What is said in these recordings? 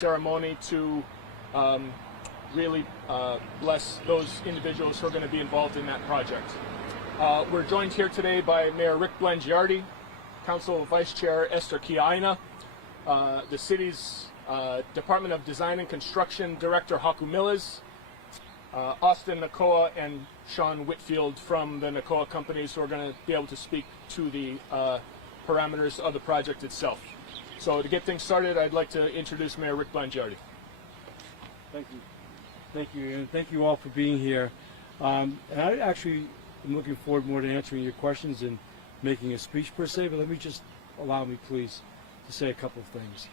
ceremony to really bless those individuals who are going to be involved in that project. We're joined here today by Mayor Rick Blangiardi, Council Vice Chair Esther Kiaina, the city's Department of Design and Construction Director Haiku Stairs, Austin Nakoa, and Sean Whitfield from the Nakoa companies, who are going to be able to speak to the parameters of the project itself. So to get things started, I'd like to introduce Mayor Rick Blangiardi. Thank you. Thank you, and thank you all for being here. And I actually am looking forward more to answering your questions and making a speech per se, but let me just allow me, please, to say a couple of things.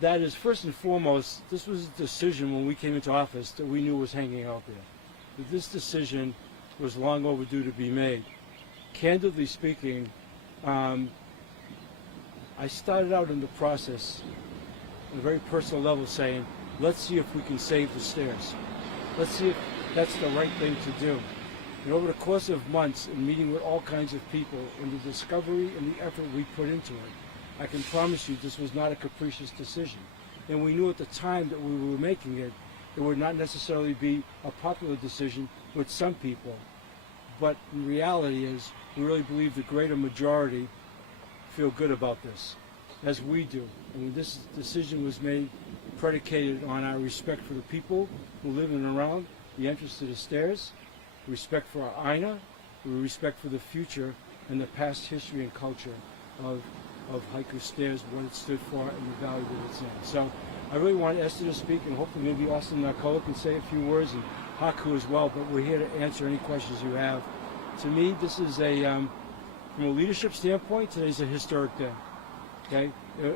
That is, first and foremost, this was a decision when we came into office that we knew was hanging out there. That this decision was long overdue to be made. Candidly speaking, I started out in the process on a very personal level saying, let's see if we can save the stairs. Let's see if that's the right thing to do. And over the course of months and meeting with all kinds of people and the discovery and the effort we put into it, I can promise you this was not a capricious decision. And we knew at the time that we were making it, it would not necessarily be a popular decision with some people. But the reality is, we really believe the greater majority feel good about this, as we do. And when this decision was made, predicated on our respect for the people who live in and around the entrance to the stairs, respect for our Aina, respect for the future and the past history and culture of Haiku Stairs, what it stood for, and the value that it's in. So I really want Esther to speak, and hopefully maybe Austin Nakoa can say a few words, and Haiku as well, but we're here to answer any questions you have. To me, this is from a leadership standpoint, today's a historic day, okay?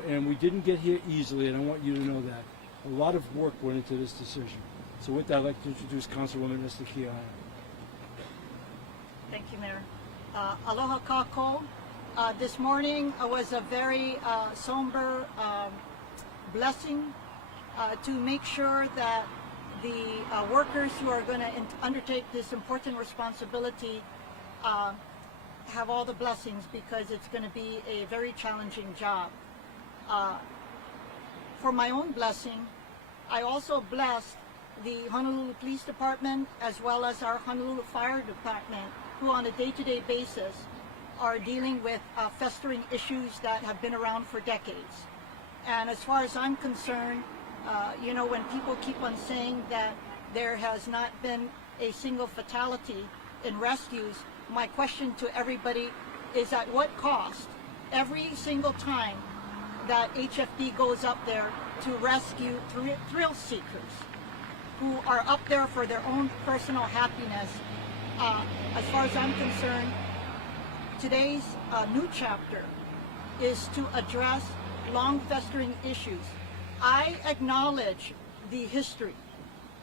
And we didn't get here easily, and I want you to know that. A lot of work went into this decision. So with that, I'd like to introduce Councilwoman Esther Kiaina. Thank you, Mayor. Aloha kako. This morning was a very somber blessing to make sure that the workers who are going to undertake this important responsibility have all the blessings, because it's going to be a very challenging job. For my own blessing, I also blessed the Honolulu Police Department as well as our Honolulu Fire Department, who on a day-to-day basis are dealing with festering issues that have been around for decades. And as far as I'm concerned, you know, when people keep on saying that there has not been a single fatality in rescues, my question to everybody is, at what cost every single time that HFD goes up there to rescue thrill seekers who are up there for their own personal happiness? As far as I'm concerned, today's new chapter is to address long festering issues. I acknowledge the history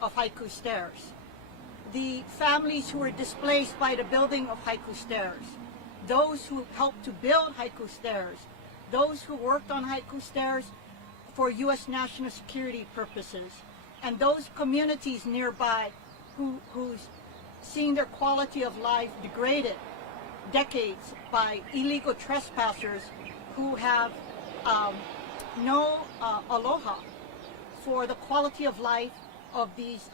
of Haiku Stairs, the families who were displaced by the building of Haiku Stairs, those who helped to build Haiku Stairs, those who worked on Haiku Stairs for U.S. national security purposes, and those communities nearby who's seeing their quality of life degraded decades by illegal trespassers who have no aloha for the quality of life of these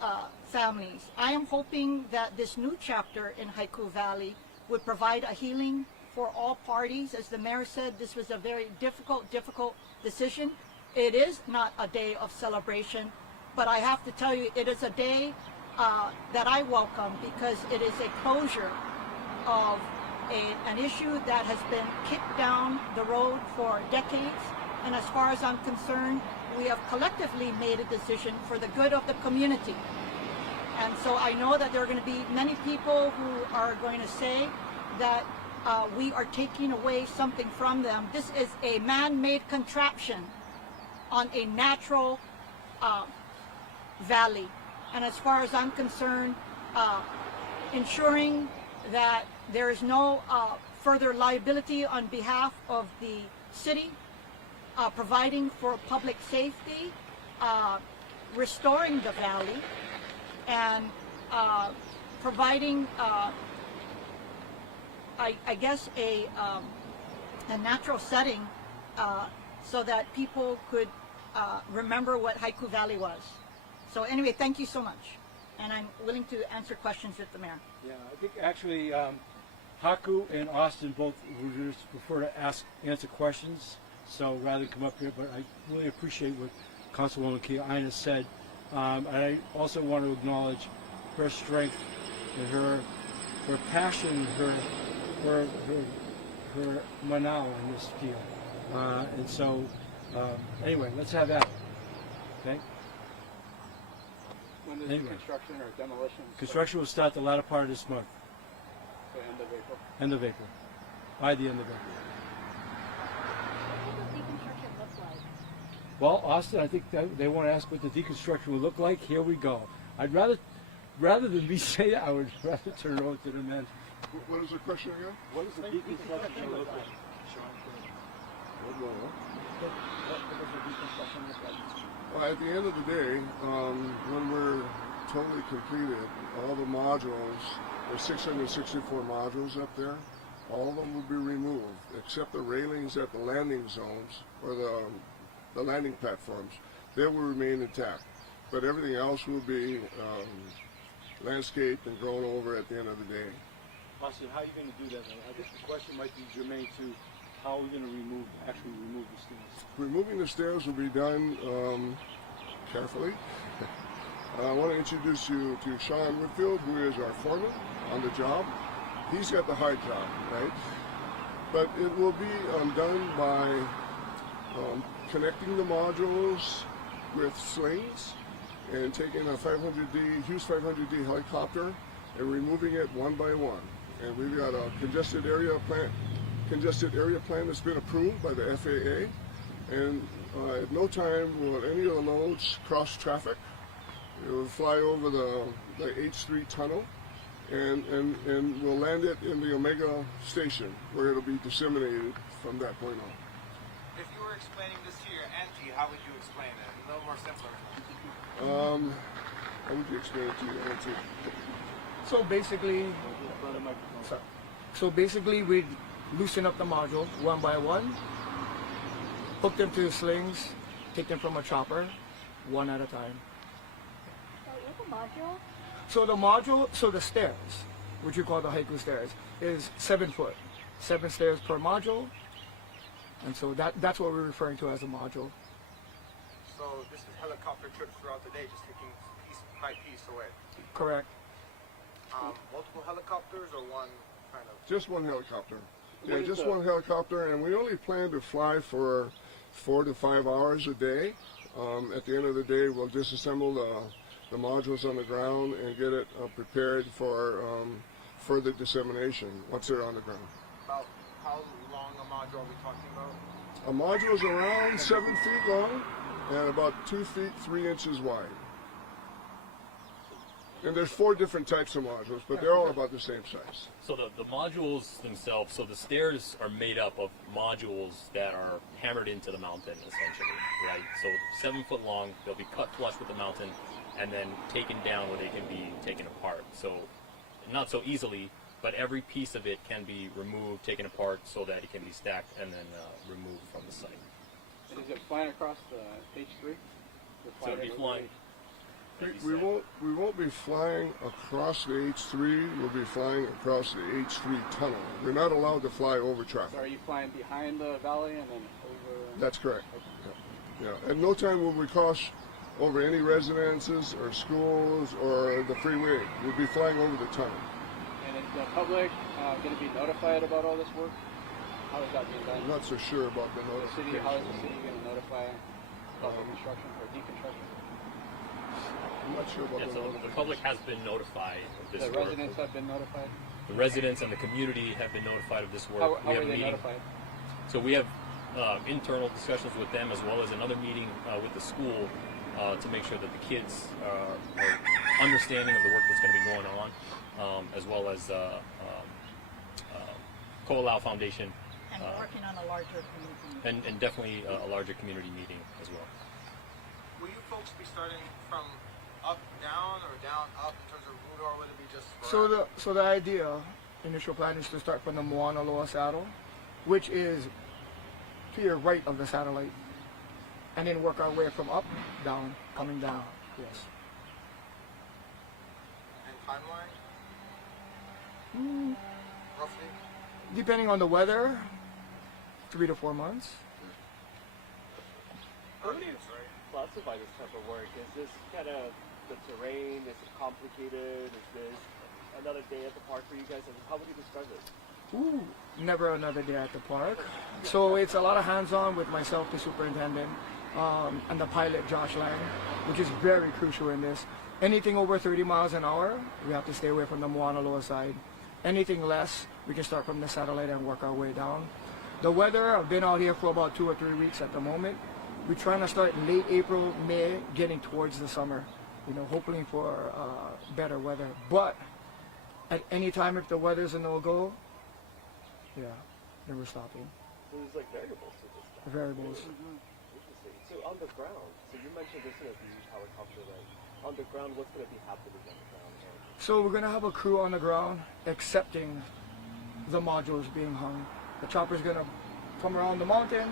families. I am hoping that this new chapter in Haiku Valley would provide a healing for all parties. As the mayor said, this was a very difficult decision. It is not a day of celebration, but I have to tell you, it is a day that I welcome, because it is a closure of an issue that has been kicked down the road for decades. And as far as I'm concerned, we have collectively made a decision for the good of the community. And so I know that there are going to be many people who are going to say that we are taking away something from them. This is a man-made contraption on a natural valley. And as far as I'm concerned, ensuring that there is no further liability on behalf of the city, providing for public safety, restoring the valley, and providing, I guess, a natural setting so that people could remember what Haiku Valley was. So anyway, thank you so much. And I'm willing to answer questions with the mayor. Yeah, I think actually Haiku and Austin both would just prefer to answer questions, so rather than come up here. But I really appreciate what Councilwoman Kiana said. I also want to acknowledge her strength and her passion, her manal in this deal. And so, anyway, let's have that. Okay. When does Anyway. construction or demolition? Construction will start the latter part of this month, So end of April. end of April, by the end of April. What will the deconstruction look like? Well, Austin, I think they want to ask what the deconstruction will look like. Here we go. I'd rather than me say that, I would rather turn it over to the man. What is the question again? What does the deconstruction look like? Well, at the end of the day, when we're totally completed, all the modules, there's 664 modules up there, all of them will be removed, except the railings at the landing zones, or the landing platforms. They will remain intact. But everything else will be landscaped and grown over at the end of the day. Austin, how are you going to do that? I guess the question might be germane to how are we going to actually remove the stairs? Removing the stairs will be done carefully. I want to introduce you to Sean Whitfield, who is our foreman on the job. He's got the hard job, right? But it will be done by connecting the modules with slings and taking a 500D, Hughes 500D helicopter and removing it one by one. And we've got a congested area plan that's been approved by the FAA. And at no time will any of the loads cross traffic. It will fly over the H3 tunnel and we'll land it in the Omega station where it'll be disseminated from that point on. If you were explaining this to your auntie, how would you explain it? A little more simpler. How would you explain it to your auntie? So basically, we'd loosen up the module one by one, hook them to the slings, take them from a chopper, one at a time. With a module? So the stairs, which you call the Haiku Stairs, is 7 foot, 7 stairs per module, and so that's what we're referring to as a module. So this is helicopter trips throughout the day, just taking piece by piece away. Correct. Multiple helicopters or one kind of? Just one helicopter. Yeah, What is just the- one helicopter, and we only plan to fly for 4 to 5 hours a day. At the end of the day, we'll disassemble the modules on the ground and get it prepared for further dissemination once they're on the ground. About how long a module are we talking about? A module is around 7 feet long and about 2 feet 3 inches wide. And there's 4 different types of modules, but they're all about the same size. So the modules themselves, so the stairs are made up of modules that are hammered into the mountain, essentially, right? So 7 foot long, they'll be cut flush with the mountain and then taken down where they can be taken apart. So not so easily, but every piece of it can be removed, taken apart so that it can be stacked and then removed from the site. Is it flying across the H3? So it'll be flying. We won't be flying across the H3. We'll be flying across the H3 tunnel. We're not allowed to fly over So traffic. are you flying behind the valley and then over? That's correct. Yeah. At no time will we cross over any residences or schools or the freeway. We'll be flying over the tunnel. And is the public going to be notified about all this work? How is that being done? I'm not so sure about the The city, notification. how is the city going to notify about the construction or deconstruction? I'm not sure about Yeah, the so the notification. public has been notified of this The work. residents have been notified? The residents and the community have been notified of this work. How We are have a they meeting. notified? So we have internal discussions with them as well as another meeting with the school to make sure that the kids are understanding of the work that's going to be going on, as well as Koalau Foundation, And working on a larger community. and definitely a larger community meeting as well. Will you folks be starting from up, down, or down, up in terms of route, or would it be just So the idea, initial plan is to start from the Moana Loa saddle, which is to your right of the satellite, and then work our way from up, down, coming down. Yes. And timeline? Roughly? Depending on the weather, 3 to 4 months. How do you classify this type of work? Is this kind of the terrain? Is it complicated? Is this another day at the park for you guys? And how would you describe it? Ooh, never another day at the park. So it's a lot of hands-on with myself, the superintendent, and the pilot, Josh Lang, which is very crucial in this. Anything over 30 miles an hour, we have to stay away from the Moana Loa side. Anything less, we can start from the satellite and work our way down. The weather, I've been out here for about 2 or 3 weeks at the moment. We're trying to start in late April, May, getting towards the summer, hoping for better weather. But at any time, if the weather's a no-go, then we're stopping. There's like variables to this stuff. Variables. Interesting. So on the ground, so you mentioned this is going to be helicopter, right? On the ground, what's going to be happening on the ground? So we're going to have a crew on the ground accepting the modules being hung. The chopper's going to come around the mountain,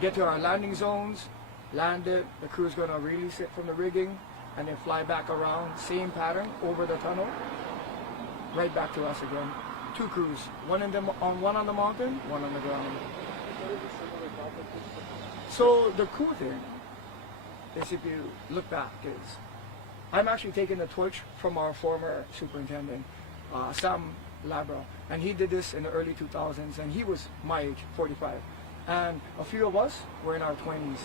get to our landing zones, land it. The crew's going to release it from the rigging and then fly back around, same pattern, over the tunnel, right back to us again. 2 crews, one on the mountain, one on the ground. So the cool thing is, if you look back, is I'm actually taking the torch from our former superintendent, Sam Labra, and he did this in the early 2000s, and he was my age, 45, and a few of us were in our 20s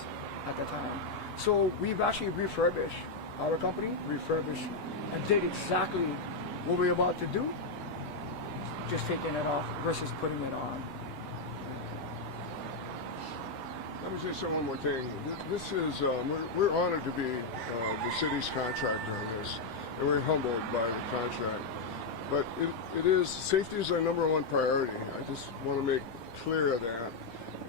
at the time. So we've actually refurbished our company, and did exactly what we're about to do, just taking it off versus putting it on. Let me say one more thing. This is, we're honored to be the city's contractor on this, and we're humbled by the contract. But it is, safety is our #1 priority. I just want to make clear of that.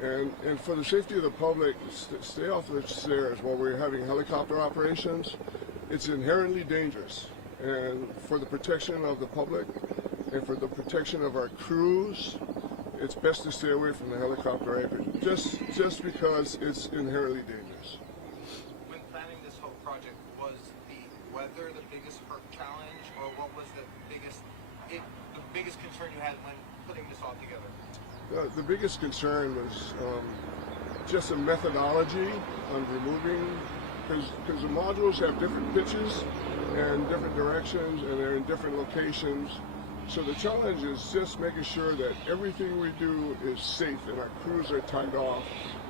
And for the safety of the public, stay off the stairs while we're having helicopter operations. It's inherently dangerous. And for the protection of the public and for the protection of our crews, it's best to stay away from the helicopter apron, just because it's inherently dangerous. When planning this whole project, was the weather the biggest challenge, or what was the biggest concern you had when putting this all together? The biggest concern was just a methodology on removing, because the modules have different pitches and different directions, and they're in different locations. So the challenge is just making sure that everything we do is safe and our crews are tied off,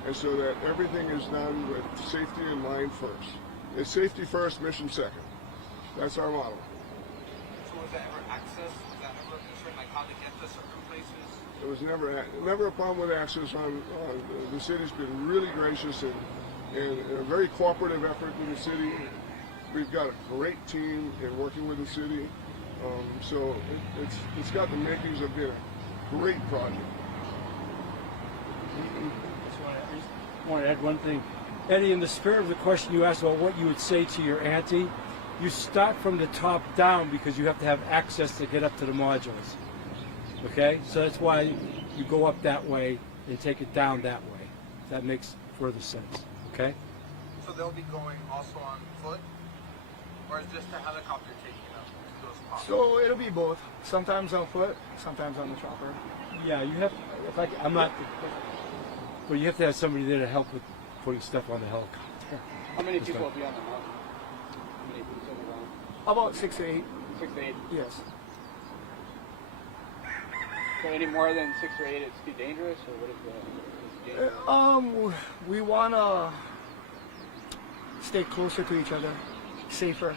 and so that everything is done with safety in mind first. It's safety first, mission second. That's our model. So was that ever access? Was that ever a concern, like how to get to certain places? There was never a problem with access. The city's been really gracious and a very cooperative effort with the city. We've got a great team in working with the city. So it's got the makings of being a great project. I want to add one thing. Eddie, in the spirit of the question you asked about what you would say to your auntie, you start from the top down because you have to have access to get up to the modules. Okay? So that's why you go up that way and take it down that way. That makes further sense. Okay? So they'll be going also on foot? Or is just the helicopter taking up to those spots? So it'll be both. Sometimes on foot, sometimes on the chopper. Yeah, you have. I'm not. But you have to have somebody there to help with putting stuff on the helicopter. How many people will be on the mountain? How many people on the ground? About 6 to 8. 6 to 8. Yes. So any more than 6 or 8, it's too dangerous, or what is the dangerous? We wanna stay closer to each other, safer.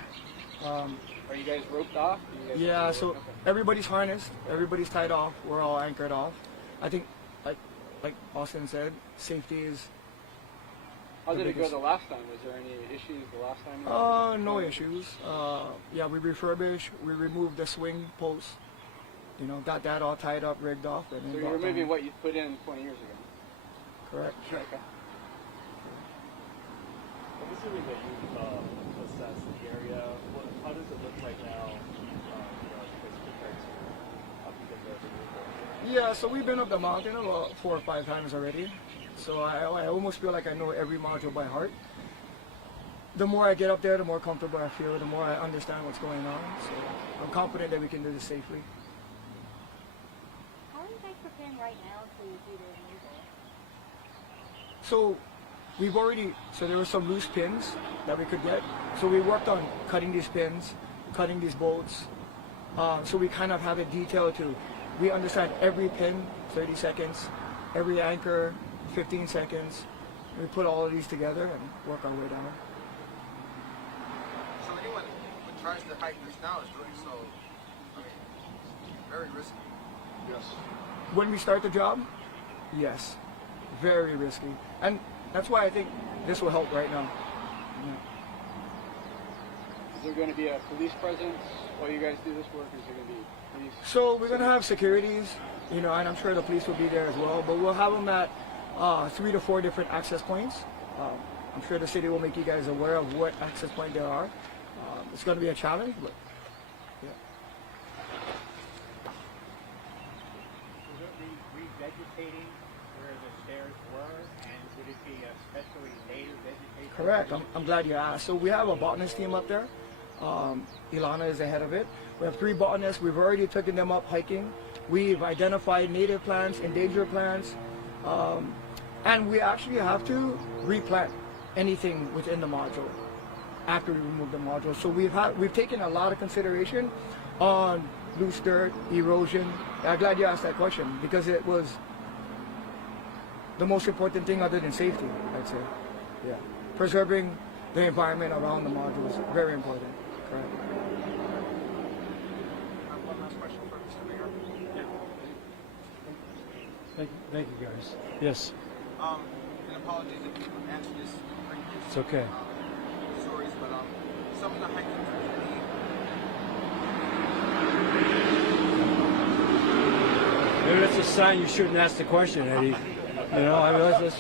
Are you guys roped off? Yeah, so everybody's harnessed, everybody's tied off, we're all anchored off. I think, like Austin said, safety is. How did it go the last time? Was there any issues the last time? No issues. Yeah, we refurbished, we removed the swing post, got that all tied up, rigged off. And So you're removing what you put in 20 years ago? Correct. Okay. I'm assuming that you've assessed the area. How does it look right now, compared to up to the removal? Yeah, so we've been up the mountain about 4 or 5 times already. So I almost feel like I know every module by heart. the more I get up there, the more comfortable I feel, the more I understand what's going on. So I'm confident that we can do this safely. How are you guys preparing right now to do the removal? So there were some loose pins that we could get. So we worked on cutting these pins, cutting these bolts. So we kind of have it detailed to, we understand every pin, 30 seconds, every anchor, 15 seconds. We put all of these together and work our way down. So anyone who tries to hike this now is doing so, I mean, very risky. Yes. When we start the job, yes, very risky. And that's why I think this will help right now. Yeah. Is there going to be a police presence while you guys do this work? Is there going to be police? So we're going to have securities, and I'm sure the police will be there as well, but we'll have them at 3 to 4 different access points. I'm sure the city will make you guys aware of what access point there are. It's going to be a challenge, but yeah. Will it be revegetating where the stairs were, and would it be a specially native vegetation? Correct. I'm glad you asked. So we have a botanist team up there. Ilana is the head of it. We have 3 botanists. We've already taken them up hiking. We've identified native plants, endangered plants, and we actually have to replant anything within the module after we remove the module. So we've taken a lot of consideration on loose dirt, erosion. I'm glad you asked that question because it was the most important thing other than safety, I'd say. Yeah. Preserving the environment around the module is very important. Correct. One last question for Mr. Mayor. Thank you guys. Yes, And apologies if you answered this in previous it's okay. stories, but some of the hiking community. Maybe that's a sign you shouldn't ask the question, Eddie. I mean, let's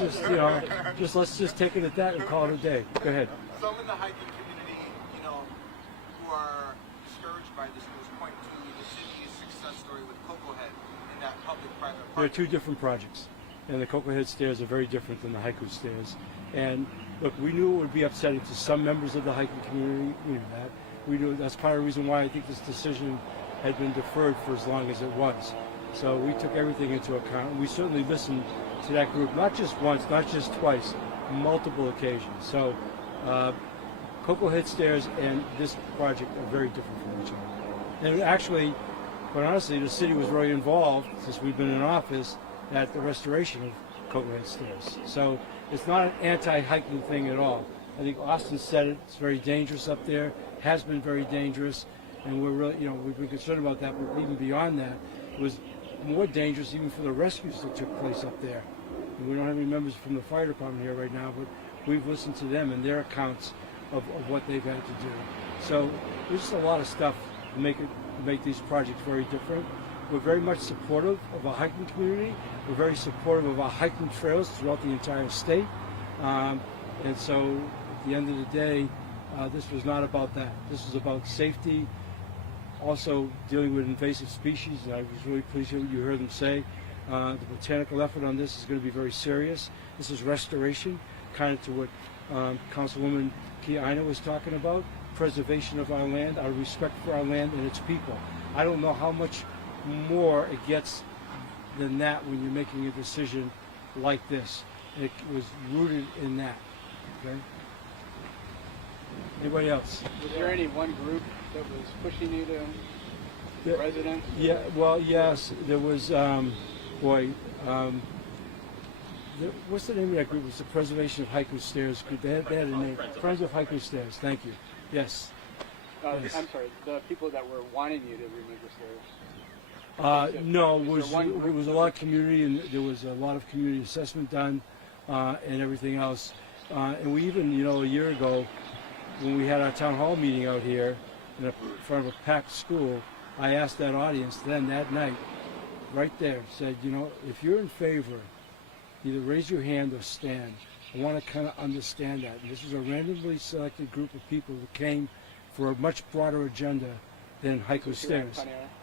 just let's just take it at that and call it a day. Go ahead. Some in the hiking community, who are discouraged by this news point to the city's success story with Cocoa Head in that public-private There are partnership. 2 different projects, and the Cocoa Head Stairs are very different than the Haiku Stairs. And look, we knew it would be upsetting to some members of the hiking community. We knew that. We knew that's part of the reason why I think this decision had been deferred for as long as it was. So we took everything into account. We certainly listened to that group, not just once, not just twice, multiple occasions. So Cocoa Head Stairs and this project are very different from each other. And actually, quite honestly, the city was really involved, since we've been in office, at the restoration of Cocoa Head Stairs. So it's not an anti-hiking thing at all. I think Austin said it, it's very dangerous up there, has been very dangerous, and we're really, we've been concerned about that, but even beyond that, it was more dangerous even for the rescues that took place up there. And we don't have any members from the fire department here right now, but we've listened to them and their accounts of what they've had to do. So there's just a lot of stuff to make these projects very different. We're very much supportive of our hiking community. We're very supportive of our hiking trails throughout the entire state. And so at the end of the day, this was not about that. This was about safety, also dealing with invasive species, and I was really pleased with what you heard them say. The botanical effort on this is going to be very serious. This is restoration, kind of to what Councilwoman Kiana was talking about, preservation of our land, our respect for our land and its people. I don't know how much more it gets than that when you're making a decision like this. It was rooted in that. Okay? Anybody else? Was there any one group that was pushing you to Yeah. residents? Yeah, well, yes, there was, what's the name of that group? It was the Preservation of Haiku Stairs group. They had a name. Friends of Haiku Stairs, thank you. Yes. Yes. I'm sorry, the people that were wanting you to remove the stairs. No, Is there one it group was a that lot was- of community, and there was a lot of community assessment done, and everything else. And we even, a year ago, when we had our town hall meeting out here in front of a packed school, I asked that audience then that night, right there, said, if you're in favor, either raise your hand or stand. I want to kind of understand that. And this was a randomly selected group of people who came for a much broader agenda than Haiku Stairs.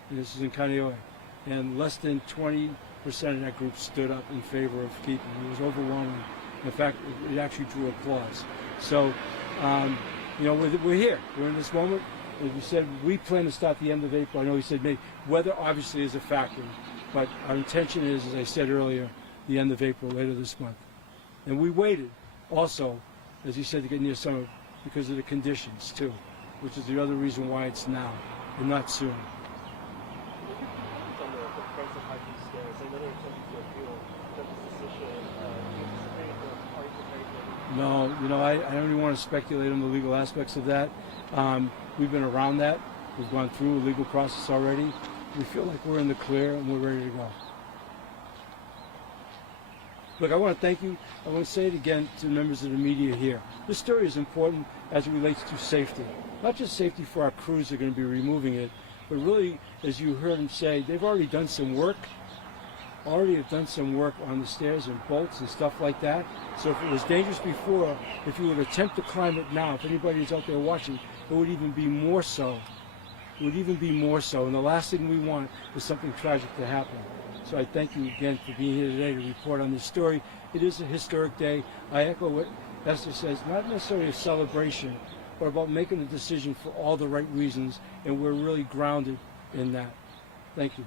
And this is in Kaneohe. And less than 20% of that group stood up in favor of keeping. It was overwhelming. In fact, it actually drew applause. So You know, we're here. We're in this moment. As we said, we plan to start the end of April. I know he said May. Weather obviously is a factor, but our intention is, as I said earlier, the end of April, later this month. And we waited also, as he said, to get near summer because of the conditions too, which is the other reason why it's now and not soon. On the price of Haiku Stairs, I know there's something to appeal to this decision. Do you anticipate the parties will make No, you know, I don't even want to speculate on the legal aspects of that. We've been around that. We've gone through a legal process already. We feel like we're in the clear and we're ready to go. Look, I want to thank you. I want to say it again to the members of the media here. This story is important as it relates to safety. Not just safety for our crews that are going to be removing it, but really, as you heard him say, they've already done some work. Already have done some work on the stairs and bolts and stuff like that. So if it was dangerous before, if you would attempt to climb it now, if anybody is out there watching, it would even be more so. It would even be more so. And the last thing we want is something tragic to happen. So I thank you again for being here today to report on this story. It is a historic day. I echo what Esther says, not necessarily a celebration, but about making a decision for all the right reasons, and we're really grounded in that. Thank you.